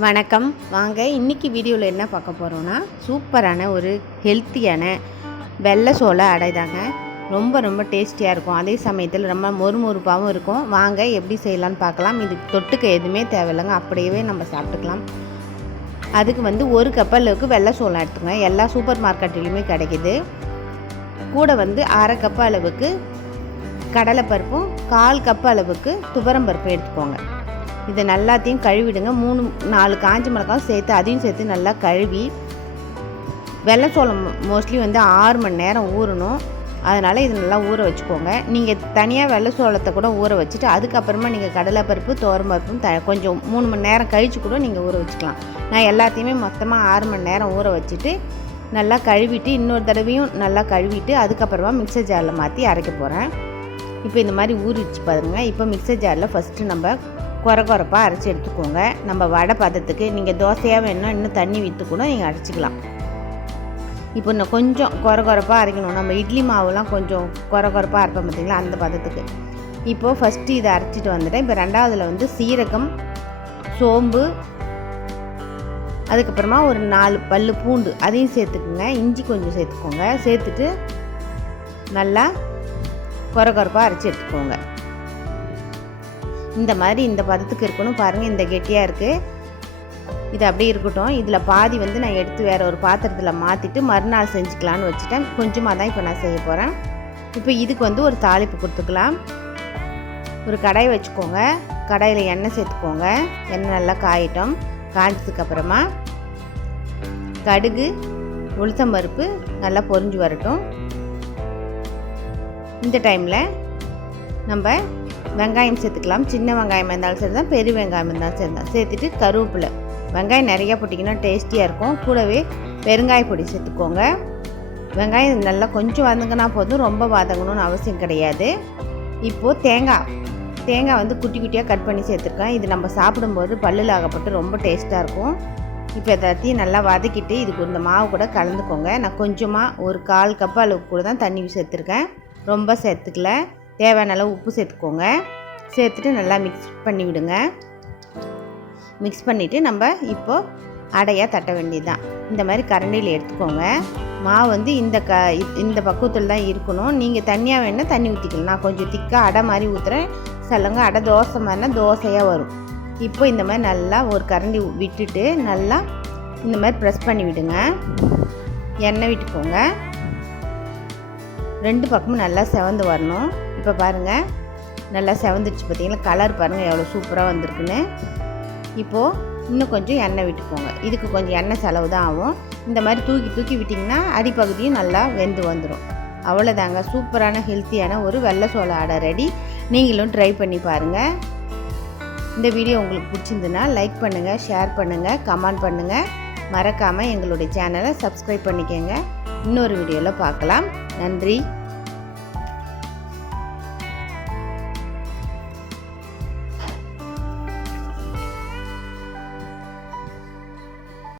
வணக்கம். வாங்க இன்னைக்கு வீடியோவில் என்ன பார்க்க போகிறோன்னா சூப்பரான ஒரு ஹெல்த்தியான வெள்ளை சோளை அடைதாங்க ரொம்ப ரொம்ப டேஸ்டியாக இருக்கும். அதே சமயத்தில் ரொம்ப மொறுமொறுப்பாகவும் இருக்கும். வாங்க எப்படி செய்யலாம்னு பார்க்கலாம். இதுக்கு தொட்டுக்க எதுவுமே தேவையில்லைங்க. அப்படியே நம்ம சாப்பிட்டுக்கலாம். அதுக்கு வந்து ஒரு கப் அளவுக்கு வெள்ளை சோளம் எடுத்துங்க எல்லா சூப்பர் மார்க்கெட்லேயுமே கிடைக்கிது. கூட வந்து அரை கப் அளவுக்கு கடலைப்பருப்பும் கால் கப் அளவுக்கு துவரம் பருப்பு எடுத்துக்கோங்க. இதை நல்லாத்தையும் கழுவிடுங்க. மூணு நாலு காஞ்சி மிளகாவும் சேர்த்து அதையும் சேர்த்து நல்லா கழுவி வெள்ளை சோளம் மோஸ்ட்லி வந்து ஆறு மணி நேரம் ஊறணும். அதனால் இது நல்லா ஊற வச்சுக்கோங்க. நீங்கள் தனியாக வெள்ளை சோளத்தை கூட ஊற வச்சுட்டு அதுக்கப்புறமா நீங்கள் கடலைப்பருப்பு பருப்பும் த கொஞ்சம் மூணு மணி நேரம் கழித்து கூட நீங்கள் ஊற வச்சுக்கலாம். நான் எல்லாத்தையுமே மொத்தமாக ஆறு மணி நேரம் ஊற வச்சுட்டு நல்லா கழுவிட்டு இன்னொரு தடவையும் நல்லா கழுவிட்டு அதுக்கப்புறமா மிக்சர் ஜாரில் மாற்றி அரைக்க போகிறேன் இப்போ இந்த மாதிரி ஊறிச்சு பாருங்கள் இப்போ மிக்சர் ஜாரில் ஃபஸ்ட்டு நம்ம குறை குறைப்பாக அரைச்சி எடுத்துக்கோங்க. நம்ம வடை பதத்துக்கு நீங்கள் தோசையாக வேணும்னா இன்னும் தண்ணி விற்று கூட நீங்கள் அரைச்சிக்கலாம். இப்போ இன்னும் கொஞ்சம் குறை குறைப்பாக அரைக்கணும். நம்ம இட்லி மாவுலாம் கொஞ்சம் குறை குறைப்பாக அரைப்போம் பார்த்தீங்களா? அந்த பதத்துக்கு. இப்போது ஃபஸ்ட்டு இதை அரைச்சிட்டு வந்துட்டேன். இப்போ ரெண்டாவதில் வந்து சீரகம் சோம்பு அதுக்கப்புறமா ஒரு நாலு பல் பூண்டு அதையும் சேர்த்துக்குங்க. இஞ்சி கொஞ்சம் சேர்த்துக்கோங்க. சேர்த்துட்டு நல்லா குறை குறைப்பாக அரைச்சி எடுத்துக்கோங்க. இந்த மாதிரி இந்த பதத்துக்கு இருக்கணும் பாருங்கள் இந்த கெட்டியாக இருக்குது இது அப்படியே இருக்கட்டும். இதில் பாதி வந்து நான் எடுத்து வேறு ஒரு பாத்திரத்தில் மாற்றிட்டு மறுநாள் செஞ்சுக்கலான்னு வச்சுட்டேன். கொஞ்சமாக தான் இப்போ நான் செய்ய போகிறேன் இப்போ இதுக்கு வந்து ஒரு தாளிப்பு கொடுத்துக்கலாம். ஒரு கடாய் வச்சுக்கோங்க. கடாயில் எண்ணெய் சேர்த்துக்கோங்க. எண்ணெய் நல்லா காயிட்டோம். காய்ச்சதுக்கப்புறமா கடுகு கடுகு உளுத்தம்பருப்பு நல்லா பொரிஞ்சு வரட்டும். இந்த டைமில் நம்ம வெங்காயம் சேர்த்துக்கலாம். சின்ன வெங்காயம் இருந்தாலும் சரி தான் பெரிய வெங்காயம் இருந்தாலும் சரி தான் சேர்த்துட்டு கருவேப்பிலை. வெங்காயம் நிறையா போட்டிங்கன்னா டேஸ்டியாக இருக்கும். கூடவே பெருங்காய பொடி சேர்த்துக்கோங்க. வெங்காயம் நல்லா கொஞ்சம் வதங்கினா போதும். ரொம்ப வதங்கணும்னு அவசியம் கிடையாது. இப்போது தேங்காய் தேங்காய் வந்து குட்டி குட்டியாக கட் பண்ணி சேர்த்துருக்கேன். இது நம்ம சாப்பிடும்போது பல்லில் ஆகப்பட்டு ரொம்ப டேஸ்ட்டாக இருக்கும். இப்போ எல்லாத்தையும் நல்லா வதக்கிட்டு இதுக்கு இந்த மாவு கூட கலந்துக்கோங்க. நான் கொஞ்சமாக ஒரு கால் கப் அளவுக்கு கூட தான் தண்ணி சேர்த்துருக்கேன். ரொம்ப சேர்த்துக்கல. தேவையான அளவு உப்பு சேர்த்துக்கோங்க. சேர்த்துட்டு நல்லா மிக்ஸ் பண்ணி விடுங்க. மிக்ஸ் பண்ணிவிட்டு நம்ம இப்போது அடையாக தட்ட வேண்டியது தான் இந்த மாதிரி கரண்டியில் எடுத்துக்கோங்க. மாவு வந்து இந்த க இந்த பக்குவத்தில் தான் இருக்கணும். நீங்கள் தண்ணியாக வேணால் தண்ணி ஊற்றிக்கலாம் நான் கொஞ்சம் திக்காக அடை மாதிரி ஊற்றுறேன் சிலங்க அடை தோசை மாதிரினா தோசையாக வரும். இப்போ இந்த மாதிரி நல்லா ஒரு கரண்டி விட்டுட்டு நல்லா இந்த மாதிரி ப்ரெஸ் பண்ணி விடுங்க. எண்ணெய் விட்டுக்கோங்க. ரெண்டு பக்கமும் நல்லா செவந்து வரணும். இப்போ பாருங்கள் நல்லா செவந்துருச்சு பார்த்தீங்களா? கலர் பாருங்கள் எவ்வளோ சூப்பராக வந்திருக்குன்னு. இப்போது இன்னும் கொஞ்சம் எண்ணெய் விட்டுக்கோங்க. இதுக்கு கொஞ்சம் எண்ணெய் செலவு தான் ஆகும். இந்த மாதிரி தூக்கி தூக்கி விட்டிங்கன்னா அடிப்பகுதியும் நல்லா வெந்து வந்துடும் அவ்வளோதாங்க. சூப்பரான ஹெல்த்தியான ஒரு வெள்ளை சோள அடை ரெடி. நீங்களும் ட்ரை பண்ணி பாருங்கள் இந்த வீடியோ உங்களுக்கு பிடிச்சிருந்துன்னா லைக் பண்ணுங்கள் ஷேர் பண்ணுங்கள் கமெண்ட் பண்ணுங்கள் மறக்காமல் எங்களுடைய சேனலை சப்ஸ்கிரைப் பண்ணிக்கோங்க. இன்னொரு வீடியோவில் பார்க்கலாம். நன்றி.